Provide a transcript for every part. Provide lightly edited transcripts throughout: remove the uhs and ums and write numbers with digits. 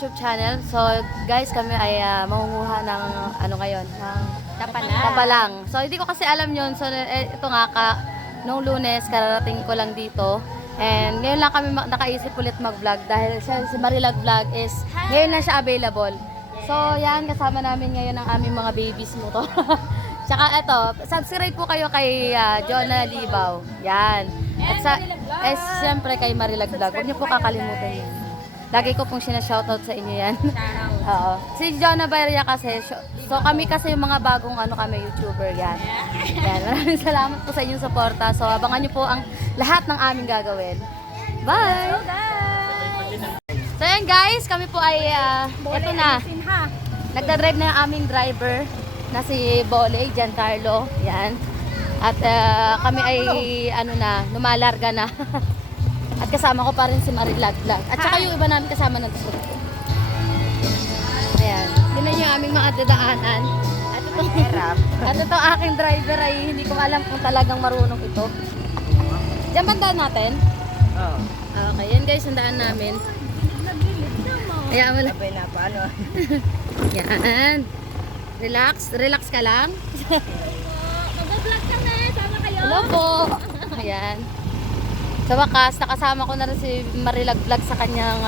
YouTube channel. So guys, kami ay mangunguha ng ano ngayon, ng tapalang. So hindi ko kasi alam yun. So ito nga, nung Lunes, kararating ko lang dito. And ngayon lang kami nakaisip ulit mag-vlog dahil si Marilag Vlog is ngayon lang siya available. So yan, kasama namin ngayon ang aming mga babies mo to. Tsaka ito, subscribe po kayo kay Jonah Libaw. Yan. At siyempre kay Marilag Vlog. Huwag niyo po kakalimutan yun. Lagi ko pong sinashoutout sa inyo yan. Oo. Si Jonah Bayaria kasi, so kami kasi yung mga bagong kami YouTuber yan. Yan. Maraming salamat po sa inyong suporta. So abangan niyo po ang lahat ng aming gagawin. Bye! So yan guys, kami po ay, eto na. Nagdadrive na yung aming driver na si Bole, Giancarlo. Yan. At kami ay lumalarga na. At kasama ko pa rin si Marilag Vlog. At saka yung iba namin kasama nandito. Ayan. Tignan nyo yung aming mga dadaanan. At ito aking driver ay hindi ko alam kung talagang marunong ito. Diyan ba daan natin? Oo. Okay, yan guys, ang daan namin. Ayan, wala. Sabay na paano? Yan. Relax ka lang. Mag-vlog kami, sama kayo. Hello po. Ayan. Sa wakas, nakasama ko na rin si Marilag Vlog sa kanyang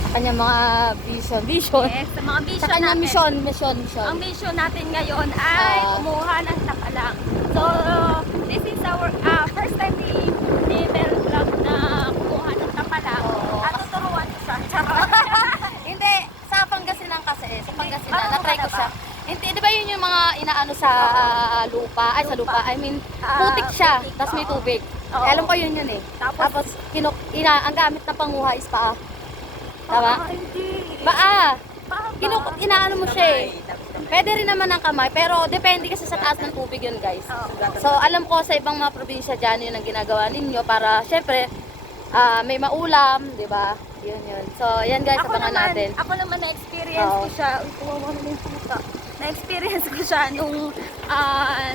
sa kanyang mga vision. Yes, sa mga Sa vision kanyang natin. mission. Ang mission natin ngayon ay kumuha ng tapalang. So, this is our first time ni Mel Vlog na kumuha ng tapalang. At tuturuan ko siya. Hindi, sa Pangasinan kasi. Sa Pangasinan, na-try ko siya. Hindi, di ba yun yung mga inaano sa lupa? Ay, sa lupa. I mean, putik siya. Tapos may tubig. Oo. Alam ko yun eh. Tapos ang gamit na panguha is paa. Tama? Hindi. Paa. Inaano mo siya eh. Pwede rin naman ang kamay, pero depende kasi sa taas ng tubig yun guys. So alam ko sa ibang mga probinsya dyan yun ang ginagawa ninyo para syempre may maulam, di ba? Yun. So yan guys, abangan natin. Ako naman na-experience ko siya. Uy, kumawa na yung puta. Na-experience ko siya nung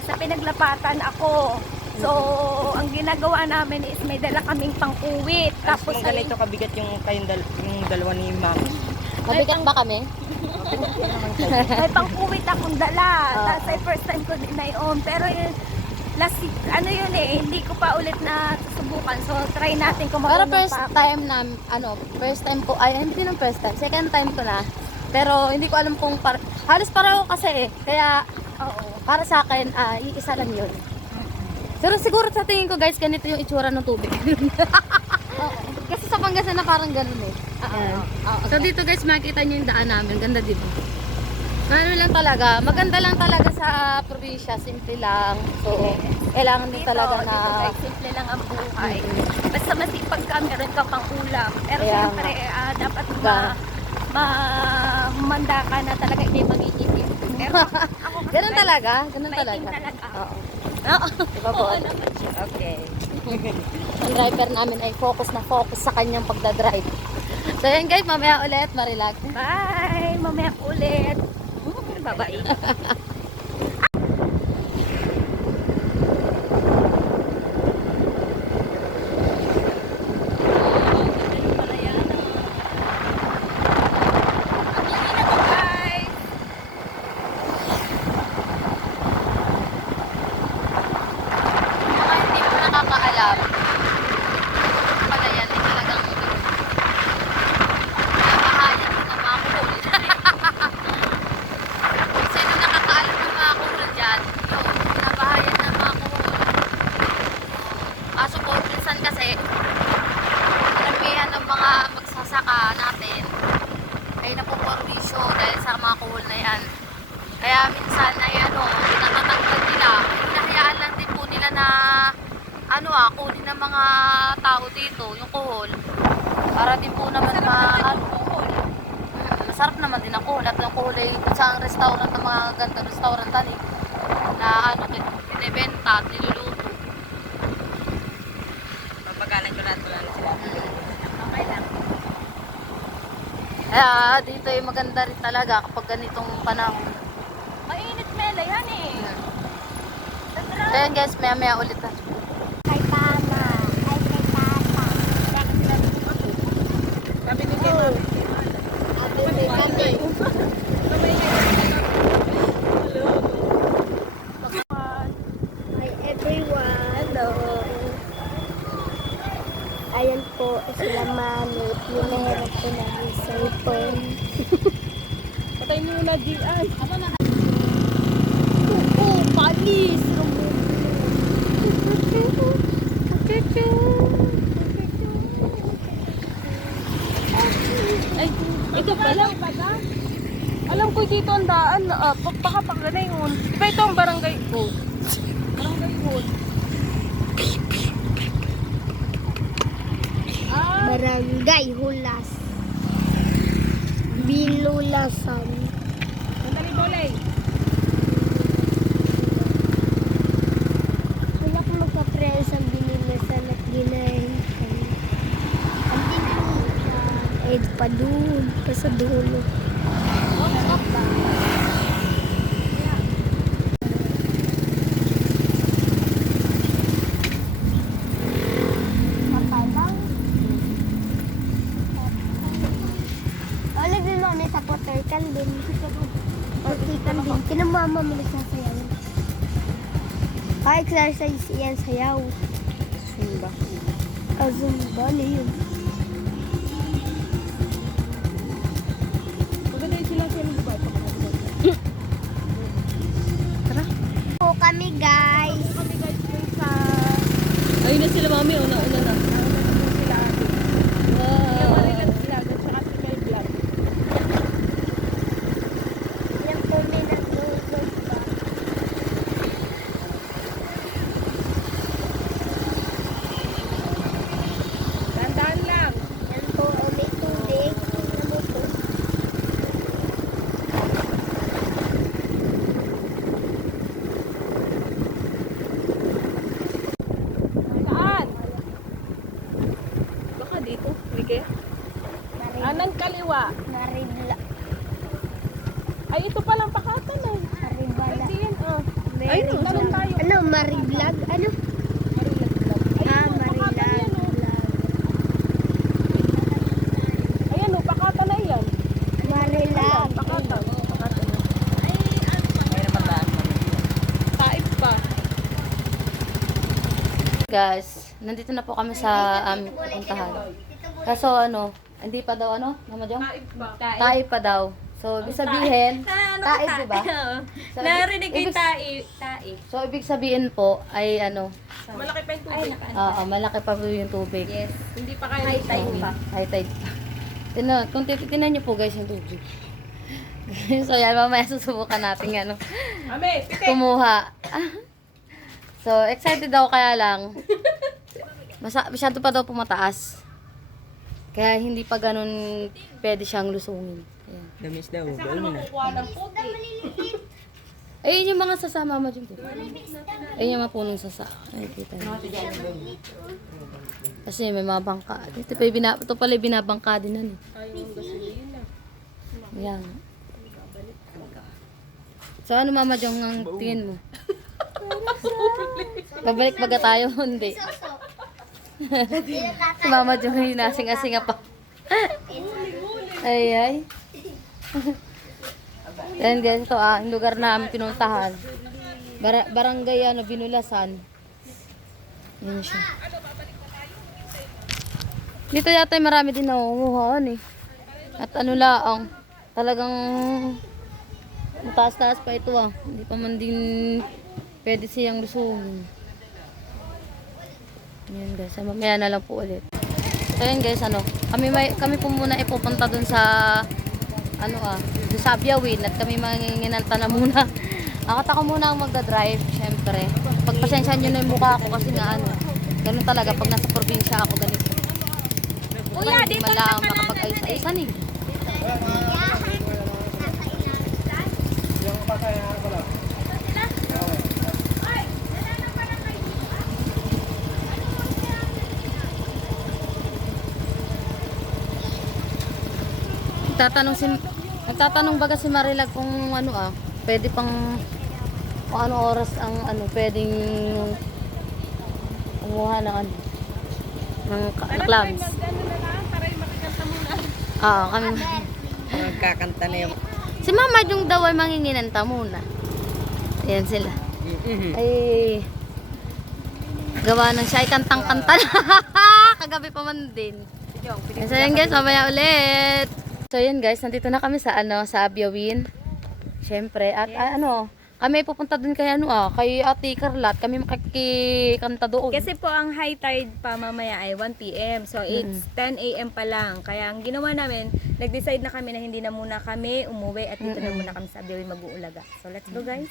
sa pinaglapatan ako. So, ang ginagawa namin is may dala kaming pangkuwit. Tapos Tapos ganito kabigat yung yung dalawa ni Ma'am. Mabigat ba kami? may pangkuwit akong dala. Tapos ay first time ko din na yun. Pero yun, hindi ko pa ulit na susubukan. So, try natin kung Pero marunong first pa. time ko, ay hindi ng first time, second time ko na. Pero hindi ko alam kung halos pareho kasi eh. Kaya para sa akin, iisa lang yun. Pero siguro sa tingin ko guys, ganito yung itsura ng tubig. Kasi sa Pangasinan parang ganun eh. So dito guys, makikita nyo yung daan namin. Ganda dito. Ano lang talaga, maganda lang talaga sa probinsya, simple lang. So, kailangan din talaga na... Dito, simple lang ang buhay. Basta masipag ka, meron ka pang ulam. Pero Kaya syempre, dapat humanda ka na talaga hindi mag-iipit. Pero ako kasi Ganun talaga, ganun maitim talaga. talaga. Oo. Diba po? Okay. Ang driver namin ay focus sa kanyang pagdadrive. So yan guys, mamaya ulit, Marilag. Bye! Mamaya ulit. Babae. Mga hindi mo nakakaalam. Pala yan, ay talagang nabahayan din ang mga kuhol. Sino nakakaalam ng mga kuhol dyan? Yung nabahayan ng mga kuhol. Kaso po, minsan kasi, karamihan ng mga magsasaka natin ay napupormisyo dahil sa mga kuhol na yan. Kaya minsan ay pinatatanggal nila. Hinahayaan lang din po nila na kunin ng mga tao dito, yung kuhol. Para din po naman masarap naman din ang kuhol. At yung kuhol ay kung saan restaurant ng mga ganda restaurant na binibenta at niluluto. Papagalan ko lahat wala na sila. Okay lang. Kaya dito ay maganda rin talaga kapag ganitong panahon. Mainit mela yan eh. Ayan guys, maya ulit na. Kay Tama. Ay, kay Tata. Sabi ni kay Ma'am. Patay muna diyan. Oo, palis. Ay, ito pala. Alam ko dito ang daan. Baka pagana yun. Di ba ito ang barangay ko? Barangay ko. Barangay Hulas. Binulasan. Sandali bolay. Wala ko magpa-presa binulasan at ginahin. Ang binulasan. Eh, pa doon. Pa sa dulo. Mapalaw. Wala din ako sa Potter kan din. Potter kan din. Kinamama mo sa sayaw. Exercise yan sayaw. Zumba. Zumba na yun. Maganda yung silang di ba? Po kami guys. Kami guys dun sa... Ayun na sila mami, una-una na. sila ate. Kaya Wow. marilat sila. At saka si Kay Vlog. Ilang po may natulog pa. Dandaan lang. Yan po, may tubig. Ano po? Saan? Baka dito. Sige. Anan kaliwa. Naribla. Ay, ito palang pakatan eh. Naribala. Ay, yan oh. Ay, no, talon tayo. Ano, mariblag? Ano? Marilat vlog. Ayun, pakatan Marilag. yan oh. Ayan oh, pakatan na yan. Marilag. Pakatan. Pakatan na. May naman daan. Taib pa. Guys, nandito na po kami sa aming pupuntahan. Kaso ano, hindi pa daw ano, Mama Jong? Taib pa. Taib pa daw. So, ibig sabihin, taib, di ba? So, Narinig ko yung ibig- taib. So, ibig sabihin po ay ano, Malaki pa yung tubig. malaki pa po yung tubig. Yes. Hindi pa kayo high tide pa. High tide pa. Kung titignan niyo po guys yung tubig. So, yan, mamaya susubukan natin ano, Ame, pitik. kumuha. So, excited daw kaya lang. Masyado pa daw pumataas. Kaya hindi pa ganun pwede siyang lusungin. Ayan. Damis daw. Saan Gawin mo na. makukuha ng puti? Ayun yung mga sasama mo dyan. Ayun yung mga punong sasa. Ay, kita niyo. Kasi may mga bangka. Ito pala yung binabangka din nun eh. Ayun, gasolina. Ayan. So ano Mama Jong ang tingin mo? Babalik baga tayo? Hindi. Si Mama Jong hinasing-asinga pa. Ay ay. Yan guys, ito yung lugar namin pinuntahan. Barangay ano, Binulasan. Yan siya. Dito yata ay marami din nangunguhaan eh. At ano laang, talagang mataas-taas pa ito ah. Hindi pa man din pwede siyang lusungin. Yan guys, mamaya na lang po ulit. So yan guys, ano, kami po muna ipupunta dun sa ano dun sa Biawin at kami manginginanta na muna. Ako muna ang magdadrive, syempre. Pagpasensyahan nyo na yung mukha ko kasi nga ano, ganun talaga pag nasa probinsya ako ganito. Kuya, Hindi dito man na lang ka makapag-ayos-ayosan eh. Nagtatanong baga si Marilag kung ano pwede pang kung ano oras ang ano pwedeng kumuha ng ano ng clams. Mag-ano na lang, para makikanta muna. Kami. Magkakanta na yung... Si Mama yung daw ay manginginanta muna. Ayan sila. Ay gawa ng siya ay kantang-kanta. Kagabi pa man din. So yan guys, mamaya ulit. So yun guys, nandito na kami sa sa Abiawin. Syempre, at kami pupunta dun kay kay Ate Carla, at kami makikikanta doon. Kasi po ang high tide pa mamaya ay 1 p.m. So it's 10 a.m. pa lang. Kaya ang ginawa namin, nag-decide na kami na hindi na muna kami umuwi at dito na muna kami sa Abiawin mag-uulaga. So let's go guys.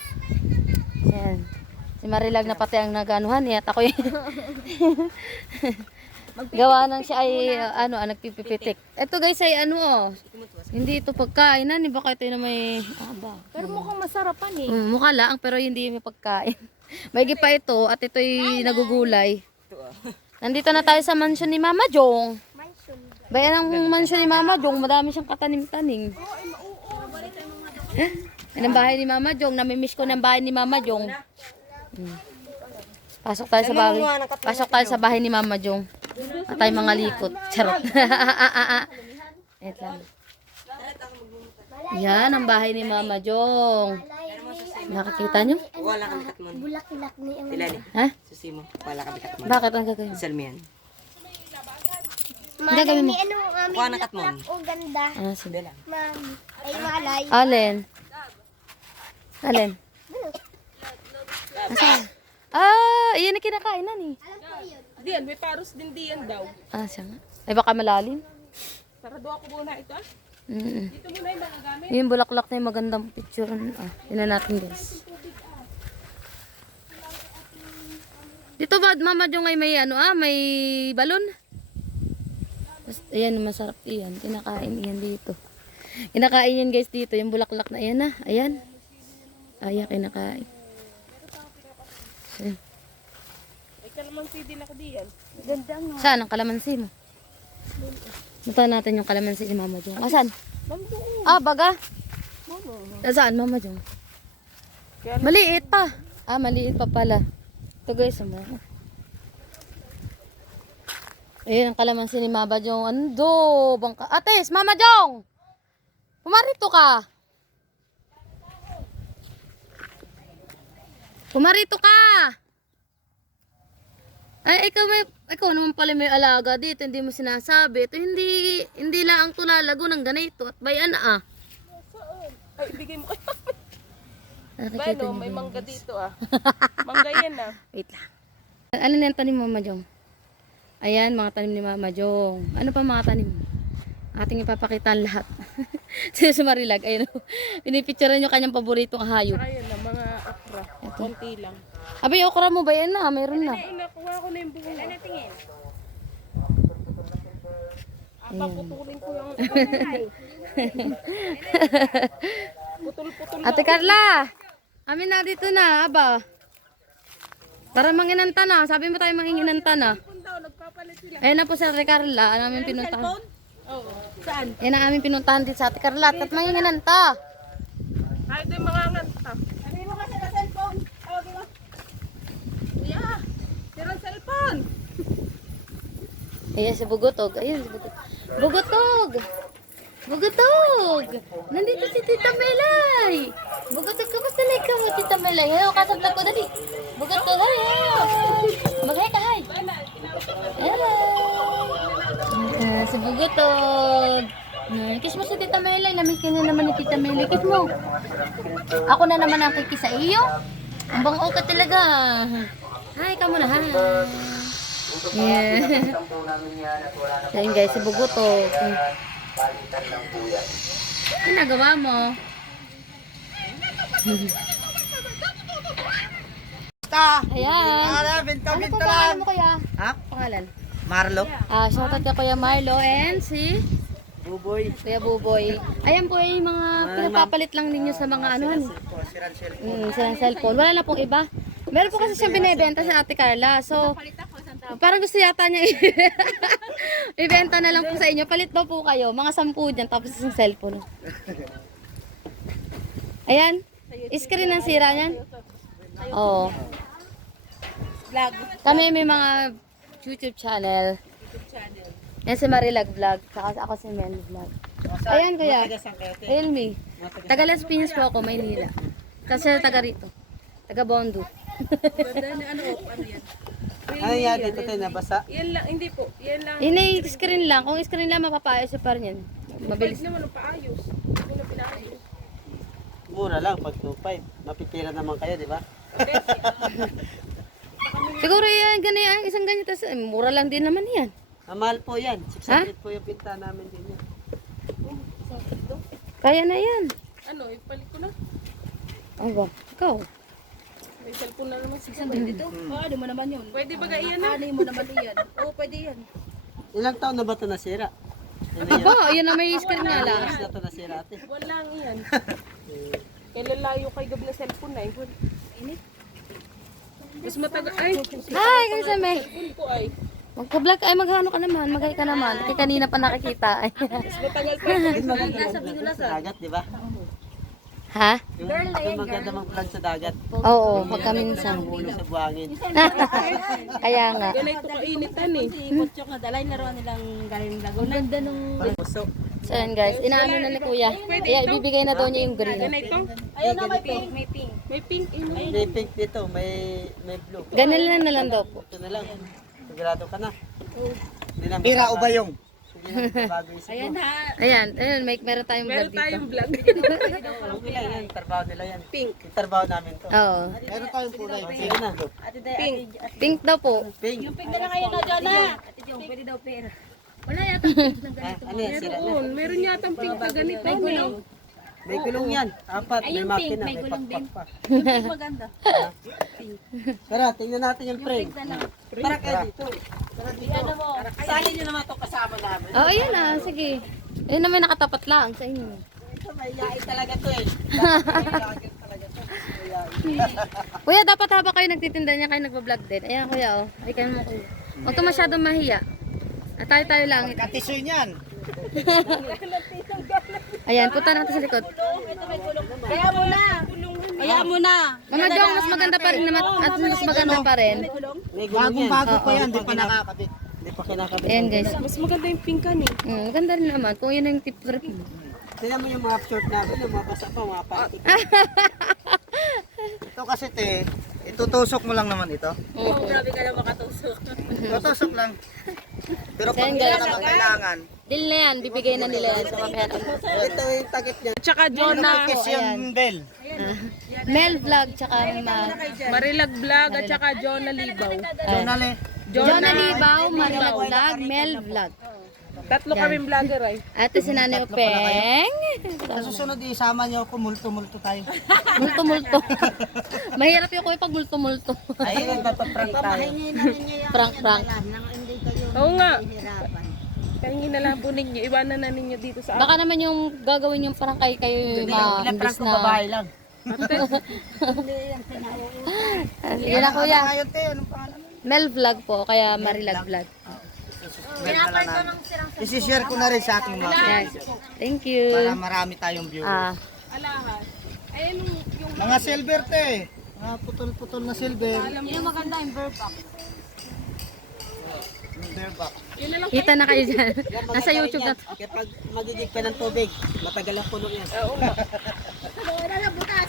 Yan. Si Marilag na pati ang naganuhan niya at ako yung gawa nang siya ay nagpipipitik. Ito guys ay hindi ito pagkain ni baka ito na may Pero mukhang masarapan eh. mukha lang pero hindi may pagkain. May pa ito at ito'y nagugulay. Nandito na tayo sa mansion ni Mama Jong. Bayan ang mansion ni Mama Jong, madami siyang katanim-tanim. Yan ang bahay ni Mama Jong, namimiss ko ng bahay ni Mama Jong. Pasok tayo sa bahay. Pasok tayo sa bahay ni Mama Jong. At tayo mga likot. Charot. Wait lang. Yan ang bahay ni Mama Jong. Nakakita nyo? Wala kami katmon. Bulak-bulak ni ang Tilali. Ha? Susi mo. Wala kami katmon. Bakit ang gagawin? Salmian. malay ni ano ang aming Kuha na katmon. bulaklak o ganda. Sige. Mami. Ay malay. Alin? Alin? Asan? Iyan ang kinakain na ni. Diyan, may paros din diyan daw. Siya nga. Ay baka malalim. Sarado ako muna ito. Dito muna yung mga gamit. Yung bulaklak na yung magandang picture. Yun na natin guys. Dito ba Mama Jong ay may may balon? Ayan, masarap iyan. Kinakain iyan dito. Kinakain yan guys dito. Yung bulaklak na ayan Ayan. Ayan, kinakain. Ayan. Ay, kalamansi din ako diyan. Ganda nga. Saan ang kalamansi mo? Punta natin yung kalamansi ni Mama Jong. Asan? Baga. Saan Mama Jong? Maliit pa. Maliit pa pala. Ito guys, Ayan ang kalamansi ni Mama Jong. Ando, bangka. Ates, Mama Jong! Pumarito ka. Pumarito ka. Ay, ikaw naman pala may alaga dito, hindi mo sinasabi. Ito hindi lang ang tulalago ng ganito at bayan Ay, ibigay mo. Nakikita Bano, niyo may ba yun, mangga guys? dito Mangga yan Wait lang. Ano na yung tanim ni Mama Jong? Ayan, mga tanim ni Mama Jong. Ano pa mga tanim? Ating ipapakita ang lahat. Si Marilag, ayun. Pinipicturean yung kanyang paboritong hayop. Saka yun mga okra. Konti lang. Abay, okra mo ba yan Mayroon na. Ay, nakuha ko na yung buko. Ano tingin? Paputulin ko yung putol-putol. Ate Carla, amin na dito na, aba. Para manginanta na. Sabi mo tayo manginanta na. Ayan na po sa Ate Carla. Ang aming pinuntahan. Oo. Saan? Ayan ang aming pinuntahan dito sa Ate Carla. At manginanta. Ay, ito yung mga nganta. Sabi mo kasi na cellphone. Tawagin mo. Yeah. Sira ang cellphone. Ayan si Bugutog. Ayan si Bugutog. Bugutog! Bugutog! Nandito si Tita Melay! Bugutog, kamusta na ikaw mo, Tita Melay? Ayaw, kasabla ko dali. Bugutog, ayaw! Mag-hi ka, hi! Ayan! Si Bugutog! Kiss mo si Tita Melay. Lamig ka na naman ni Tita Melay. Kiss mo! Ako na naman ang kikis sa iyo. Ang bango ka talaga. Hi, ka muna, hi! Yeah. Ayan guys, si Bugutog. Ano nagawa mo? Ayan. Ano po pangalan mo kuya? Ha? Pangalan? Marlo. Shoutout ka Kuya Marlo and si Buboy. Kuya Buboy. Ayan po yung mga pinapapalit lang ninyo sa mga anuhan. Silang cellphone. Wala na pong iba. Meron po kasi siyang binibenta sa Ate Carla. So, parang gusto yata niya ibenta na lang po sa inyo. Palit daw po kayo. Mga 10 dyan. Tapos yung cellphone. Ayan. Screen ang sira niyan. Oo. Kami may mga YouTube channel. Yan si Marilag Vlog. Saka ako si Men Vlog. Ayan kuya. Elmi. Taga Las Piñas po ako, Maynila. Kasi taga rito. Taga Bondo. Ano yan? Dito tayo nabasa. Yan lang, hindi po. Yan lang. Screen lang. Kung screen lang, mapapaayos pa rin yan. Mabilis. Naman ang paayos. Hindi na pinaayos. Mura lang pag 2.5. Mapipira naman kayo, di ba? Siguro yan, ganyan, ang isang ganyan. Tas, mura lang din naman yan. Mahal po yan. 600 po yung pinta namin din yan. Kaya na yan. Ano, ipalit ko na. Ay, ba? Ikaw. May cellphone na naman. 600 dito? Ano mo naman yun? Pwede ba gaiyan na? Ano mo naman yan? Oo, pwede yan. Ilang taon na ba ito nasira? Aba, yan na may screen nga lang. Ilang na ito nasira ate? Walang iyan. Kailan layo kay gab na cellphone na eh. Init. Mas matagal. Ay, Hi, kasi may. cellphone ko ay. Magka-vlog ay maghano ka naman, maghay ka naman. Kaya kanina pa nakikita. Ay. Mas matagal pa. Hindi maganda mag-vlog sa dagat, di ba? Ha? Yung maganda mag-vlog sa dagat. Oo, pagka minsan. Ulo sa buhangin. Kaya nga. Ganito kainitan eh. Kutsok na dalay laro nilang galing Laguna. Ganda nung... Puso. So yan guys, inaano na ni kuya. Kaya ibibigay na daw niya yung green. Ganito. Ayun na, may pink. May pink. May pink ino. May pink dito, may blue. Ganun na lang daw po. Ito na lang. Sigurado ka na. Hindi na Pira o bayong? Hindi na bago isip Ayan mo. ha. Ayan, meron tayong vlog Meron dito. tayong vlog. Okay lang yan, trabaho nila yan. Pink. Yung trabaho namin to. Oo. Meron tayong kulay. Sige na. Ate Day, Pink. Pink daw po. Pink. pink na lang kayo na dyan na. Ate Jong, pwede daw pera. Wala yata pink ng ganito. Ano yan, sira na. Meron. Meron yata pink na ganito. May gulong. May gulong yan. Apat, may makina, may pakpak pa. Yung pink maganda. Tara, tingnan natin yung frame. Tara kayo dito. Ano mo? Sali nyo naman itong kasama namin. Oo, ayan na. Sige. Ayun naman nakatapat lang sa inyo. Ito, may yain talaga to eh. May talaga to. May yain. Kuya, dapat habang kayo nagtitinda niya, kayo nagpa-vlog din. Ayan kuya, oh. Ay, kayo mo kuya. Huwag ka masyadong mahiya. At tayo lang. Katisoy niyan. Ayan, punta natin sa likod. Kaya mo na. Kaya mo na. Mga jong, mas maganda pa rin naman. At mas maganda pa rin. May gulong Bagong yan. bago pa yan, di pa nakakabit. Hindi pa kinakabit. Ayan guys. Mas maganda yung pinkan eh. Ganda rin naman. Kung yun ang tip trip. Tingnan mo yung mga short namin, yung mga basa pa, mga panty. Ito kasi te, itutusok mo lang naman ito. Grabe ka na makatusok. Tutusok lang. Pero pag Saan hindi guys? naman kailangan, Deal na yan. Bibigay na nila yan sa mamaya. Ito yung takip niya. Tsaka Jonah. kiss yung bell. Mel vlog, tsaka Marilag Vlog at tsaka Jonah Libaw. Donale. Jonah Libaw, Marilag vlog, Mel vlog. Tatlo kaming vlogger ay. Ate si Nanay Openg. Sa susunod isama niyo ako, multo-multo tayo. Multo-multo. Mahirap yung kuya pag multo-multo. Ayun, nagpaprank tayo. Prank-prank. Oo nga. Kahingin na lang po ninyo. Iwanan na ninyo dito sa Baka naman yung gagawin yung parang kayo Pinaprank imbis ko na... babae lang. Sige na kuya. Ngayon te, anong pangalan? Mel vlog po, kaya Marilag vlog. Isi-share ko na rin sa aking mga Yes. Thank you. para marami tayong viewers. alahas. Ayun yung Mga silver te, mga putol-putol na silver. Yung maganda yung burpak. Silverback. yun na lang. Kita na kayo dyan. Nasa YouTube na to. Kaya pag magigig ka ng tubig, matagal ang puno yan. Oo nga. Wala na butas.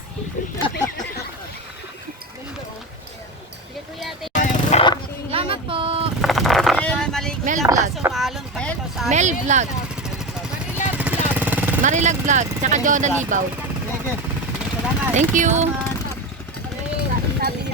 Salamat po. Maligo Mel lang, vlog. sumalon pa ito sa Mel vlog. Marilag vlog. Tsaka Jonah Libaw. Sige. Thank you. Sabi ni